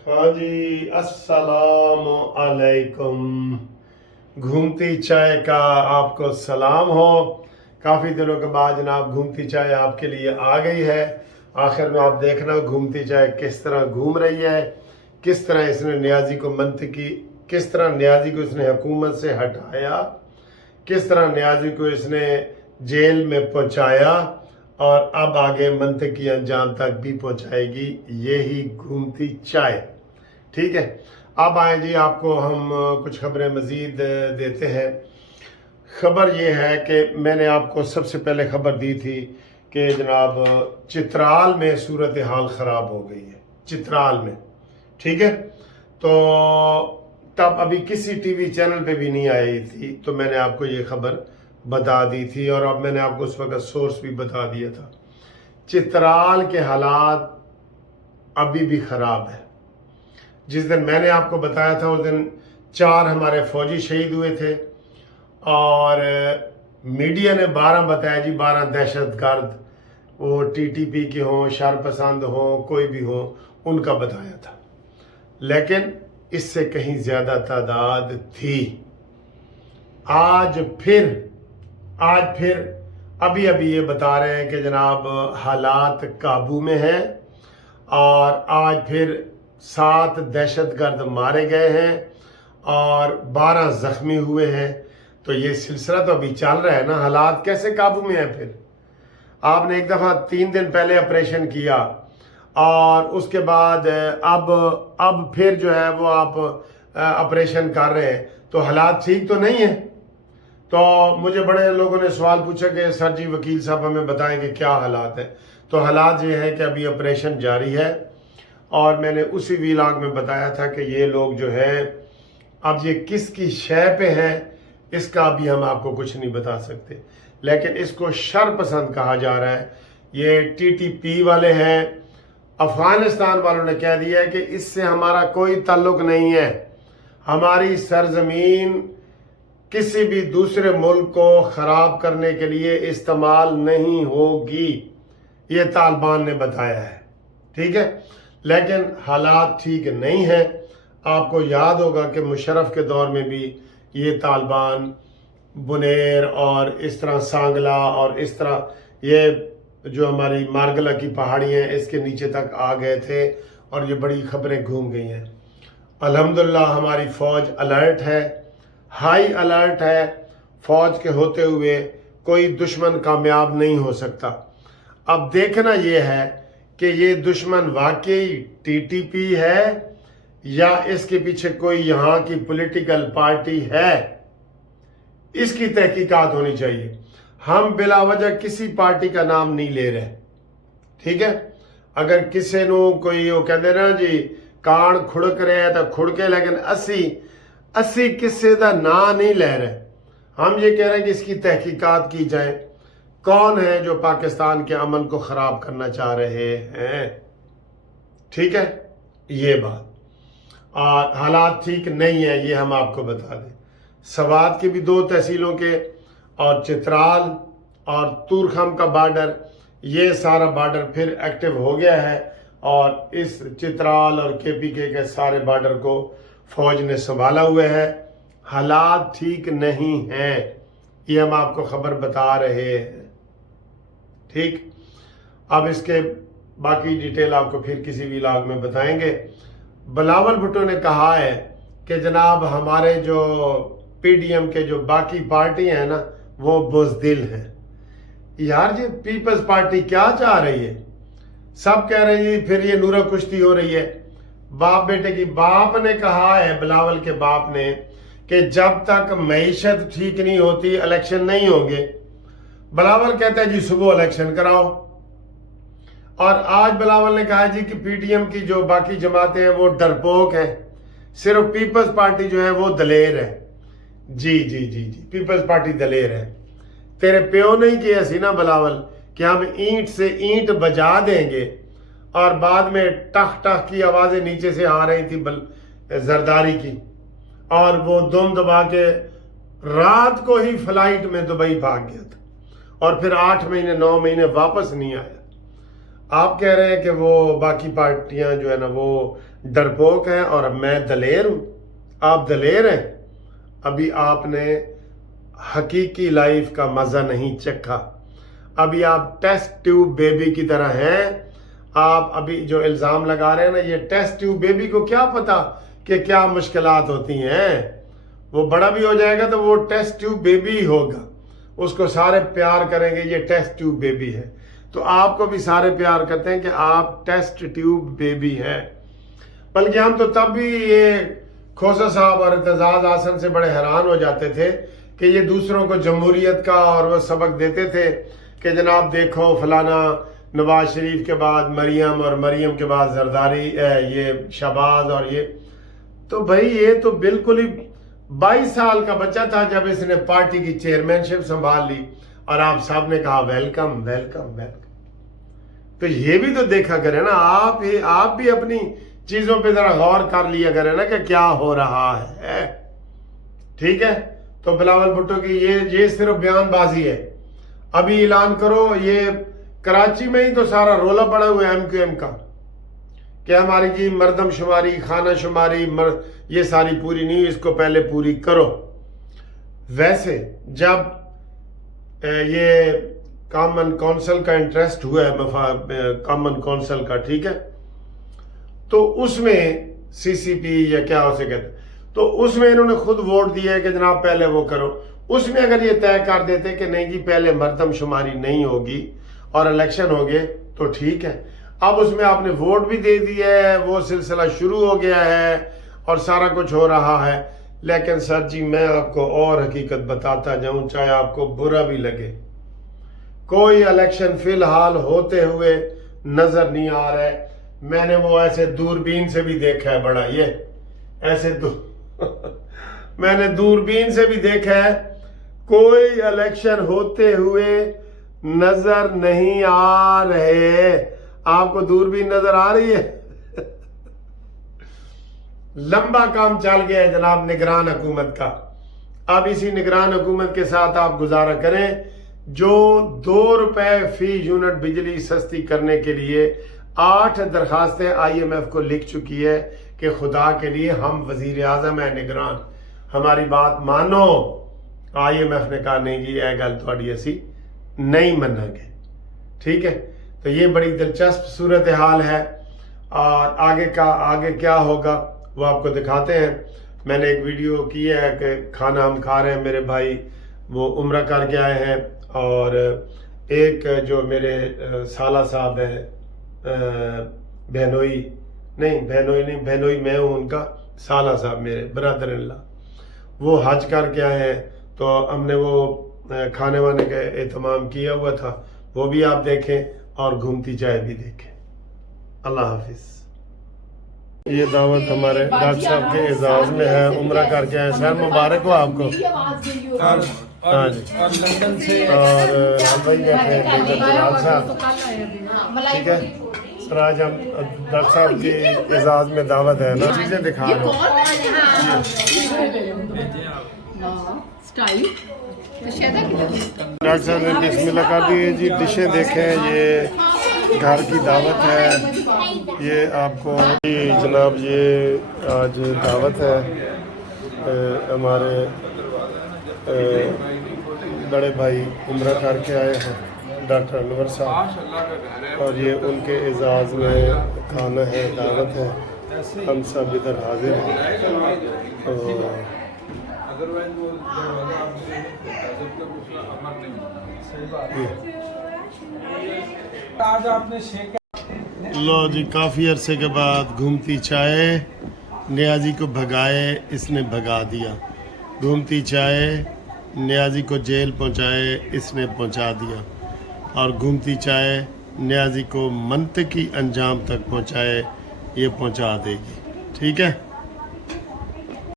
हाँ जी, अस्सलाम अलैकुम। घूमती चाय का आपको सलाम हो। काफ़ी दिनों के बाद जनाब घूमती चाय आपके लिए आ गई है। आखिर में आप देखना घूमती चाय किस तरह घूम रही है, किस तरह इसने नियाजी को मंतकी, किस तरह नियाजी को इसने हुकूमत से हटाया, किस तरह नियाजी को इसने जेल में पहुंचाया और अब आगे मंतकी अंजाम तक भी पहुंचाएगी। यही घूमती चाय। ठीक है, अब आए जी, आपको हम कुछ खबरें मज़ीद देते हैं। खबर ये है कि मैंने आपको सबसे पहले खबर दी थी कि जनाब चित्राल में सूरत हाल ख़राब हो गई है, चित्राल में। ठीक है, तो तब अभी किसी टीवी चैनल पे भी नहीं आई थी, तो मैंने आपको ये खबर बता दी थी और अब मैंने आपको उस वक्त सोर्स भी बता दिया था। चित्राल के हालात अभी भी ख़राब है। जिस दिन मैंने आपको बताया था उस दिन 4 हमारे फौजी शहीद हुए थे और मीडिया ने 12 बताया जी, 12 दहशतगर्द, वो टीटीपी के हों, शरपसंद हों, कोई भी हो, उनका बताया था। लेकिन इससे कहीं ज़्यादा तादाद थी। आज फिर अभी ये बता रहे हैं कि जनाब हालात काबू में हैं और आज फिर 7 दहशतगर्द मारे गए हैं और 12 जख्मी हुए हैं। तो ये सिलसिला तो अभी चल रहा है ना, हालात कैसे काबू में है? फिर आपने एक दफ़ा 3 दिन पहले ऑपरेशन किया और उसके बाद अब फिर जो है वो आप ऑपरेशन कर रहे हैं, तो हालात ठीक तो नहीं है। तो मुझे बड़े लोगों ने सवाल पूछा कि सर जी वकील साहब हमें बताएं कि क्या हालात है। तो हालात ये है कि अभी ऑपरेशन जारी है और मैंने उसी वीलॉग में बताया था कि ये लोग जो है अब ये किसकी शय पे हैं इसका अभी हम आपको कुछ नहीं बता सकते, लेकिन इसको शरपसंद कहा जा रहा है। ये टीटीपी वाले हैं। अफगानिस्तान वालों ने कह दिया है कि इससे हमारा कोई ताल्लुक नहीं है, हमारी सरजमीन किसी भी दूसरे मुल्क को ख़राब करने के लिए इस्तेमाल नहीं होगी, ये तालिबान ने बताया है। ठीक है, लेकिन हालात ठीक नहीं है। आपको याद होगा कि मुशर्रफ के दौर में भी ये तालिबान बुनेर और इस तरह सांगला और इस तरह ये जो हमारी मारगला की पहाड़ियाँ इसके नीचे तक आ गए थे और ये बड़ी खबरें घूम गई हैं। अल्हम्दुलिल्लाह हमारी फ़ौज अलर्ट है, हाई अलर्ट है। फ़ौज के होते हुए कोई दुश्मन कामयाब नहीं हो सकता। अब देखना यह है कि ये दुश्मन वाकई टीटीपी है या इसके पीछे कोई यहाँ की पॉलिटिकल पार्टी है, इसकी तहकीकात होनी चाहिए। हम बिला वजह किसी पार्टी का नाम नहीं ले रहे। ठीक है, अगर किसी को कोई वो कहते ना जी कान खुड़क रहे हैं तो खुड़के, लेकिन अस्सी किस्से का ना नहीं ले रहे। हम ये कह रहे हैं कि इसकी तहकीकात की जाए, कौन है जो पाकिस्तान के अमन को ख़राब करना चाह रहे हैं। ठीक है, ये बात। और हालात ठीक नहीं है ये हम आपको बता दें। सवात की भी 2 तहसीलों के और चित्राल और तूरखम का बॉर्डर, ये सारा बॉर्डर फिर एक्टिव हो गया है और इस चित्राल और केपीके के सारे बॉर्डर को फौज ने संभाला हुआ है। हालात ठीक नहीं हैं, ये हम आपको खबर बता रहे हैं। ठीक, अब इसके बाकी डिटेल आपको फिर किसी व्लॉग में बताएंगे। बिलावल भुट्टो ने कहा है कि जनाब हमारे जो पीडीएम के जो बाकी पार्टी हैं ना वो बुज़दिल हैं। यार ये पीपल्स पार्टी क्या चाह रही है? सब कह रहे हैं फिर ये नूरा कुश्ती हो रही है बाप बेटे की। बाप ने कहा है, बिलावल के बाप ने, कि जब तक मईशत ठीक नहीं होती इलेक्शन नहीं होंगे। बिलावल कहता है जी सुबह इलेक्शन कराओ। और आज बिलावल ने कहा जी कि पीडीएम की जो बाकी जमातें हैं वो डरपोक हैं, सिर्फ पीपल्स पार्टी जो है वो दलेर है। जी जी जी जी, पीपल्स पार्टी दलेर है। तेरे प्यो नहीं किया सी ना बिलावल कि हम ईंट से ईंट बजा देंगे, और बाद में टख टख की आवाज़ें नीचे से आ रही थी जरदारी की, और वो दुम दबा के रात को ही फ्लाइट में दुबई भाग गया था और फिर 8 महीने 9 महीने वापस नहीं आया। آپ کہہ رہے ہیں کہ وہ باقی پارٹیاں جو ہے نا وہ ڈرپوک ہیں اور میں دلیر ہوں. آپ دلیر ہیں. ابھی آپ نے حقیقی لائف کا مزہ نہیں چکھا. ابھی آپ ٹیسٹ ٹیوب بیبی کی طرح ہیں. آپ ابھی جو الزام لگا رہے ہیں نا، یہ ٹیسٹ ٹیوب بیبی کو کیا پتا کہ کیا مشکلات ہوتی ہیں. وہ بڑا بھی ہو جائے گا تو وہ ٹیسٹ ٹیوب بیبی ہی ہوگا. اس کو سارے پیار کریں گے، یہ ٹیسٹ ٹیوب بیبی ہے. تو آپ کو بھی سارے پیار کرتے ہیں کہ آپ ٹیسٹ ٹیوب بیبی ہیں. بلکہ ہم تو تب بھی یہ کھوسا صاحب اور اعتزاز حسن سے بڑے حیران ہو جاتے تھے کہ یہ دوسروں کو جمہوریت کا اور وہ سبق دیتے تھے کہ جناب دیکھو فلانا نواز شریف کے بعد مریم اور مریم کے بعد زرداری، یہ شہباز اور یہ. تو بھائی یہ تو بالکل ہی 22 سال کا بچہ تھا جب اس نے پارٹی کی چیئرمین شپ سنبھال لی اور آپ صاحب نے کہا ویلکم ویلکم ویلکم. تو یہ بھی تو دیکھا کریں نا آپ بھی اپنی چیزوں پہ ذرا غور کر لیا کریں نا کہ کیا ہو رہا ہے. ٹھیک ہے. تو بلاول بھٹو کی یہ صرف بیان بازی ہے. ابھی اعلان کرو. یہ کراچی میں ہی تو سارا رولا پڑا ہوا ہے MQM کا کہ ہماری جی مردم شماری، خانہ شماری یہ ساری پوری نہیں، اس کو پہلے پوری کرو. ویسے جب یہ کامن کونسل کا انٹرسٹ ہوا ہے، کامن کونسل کا، ٹھیک ہے، تو اس میں CCP یا کیا اسے کہتے ہیں، تو اس میں انہوں نے خود ووٹ دیا ہے کہ جناب پہلے وہ کرو. اس میں اگر یہ طے کر دیتے کہ نہیں جی پہلے مردم شماری نہیں ہوگی اور الیکشن ہو گئے تو ٹھیک ہے. اب اس میں آپ نے ووٹ بھی دے دیا ہے، وہ سلسلہ شروع ہو گیا ہے اور سارا کچھ ہو رہا ہے. لیکن سر جی میں آپ کو اور حقیقت بتاتا جاؤں، چاہے آپ کو برا بھی لگے، کوئی الیکشن فی الحال ہوتے ہوئے نظر نہیں آ رہا ہے. میں نے وہ ایسے دوربین سے بھی دیکھا ہے، بڑا یہ ایسے میں نے دوربین سے بھی دیکھا ہے، کوئی الیکشن ہوتے ہوئے نظر نہیں آ رہے. آپ کو دوربین نظر آ رہی ہے؟ لمبا کام چل گیا ہے جناب نگران حکومت کا. اب اسی نگران حکومت کے ساتھ آپ گزارا کریں جو 2 روپے فی یونٹ بجلی سستی کرنے کے لیے 8 درخواستیں IMF کو لکھ چکی ہے کہ خدا کے لیے ہم وزیر اعظم ہیں نگران، ہماری بات مانو. IMF نے کہا نہیں جی یہ گل تھوڑی اسی نہیں منیں گے. ٹھیک ہے. تو یہ بڑی دلچسپ صورتحال ہے اور آگے کیا ہوگا وہ آپ کو دکھاتے ہیں. میں نے ایک ویڈیو کی ہے کہ کھانا ہم کھا رہے ہیں، میرے بھائی وہ عمرہ کر کے آئے ہیں اور ایک جو میرے سالہ صاحب ہیں، بہنوئی میں ہوں ان کا، سالہ صاحب میرے برادر اللہ، وہ حج کر کے آئے ہیں. تو ہم نے وہ کھانے وانے کا اہتمام کیا ہوا تھا، وہ بھی آپ دیکھیں اور گھومتی چائے بھی دیکھیں. اللہ حافظ. یہ دعوت ہمارے ڈاکٹر صاحب کے اعزاز میں ہے، عمرہ کر کے آئے. سر مبارک ہو آپ کو. ہاں جی. اور ہم بھائی بیٹھے ہیں جناب صاحب. ٹھیک ہے سر، آج ہم ڈاکٹر صاحب کی اعزاز میں دعوت ہے نا، چیزیں دکھا رہے ہیں. ڈاکٹر صاحب نے بسم اللہ کر دی جی. ڈشیں دیکھیں، یہ گھر کی دعوت ہے. یہ آپ کو جناب یہ آج دعوت ہے ہمارے بڑے بھائی عمرہ کر کے آئے ہیں ڈاکٹر انور صاحب، اور یہ ان کے اعزاز میں کھانا ہے، دعوت ہے. ہم سب ادھر حاضر ہیں. لو جی کافی عرصے کے بعد گھومتی چائے. نیازی کو بھگائے اس نے بھگا دیا. گھومتی چائے نیازی کو جیل پہنچائے اس نے پہنچا دیا. اور گھومتی چائے نیازی کو منطقی انجام تک پہنچائے یہ پہنچا دے گی. ٹھیک ہے.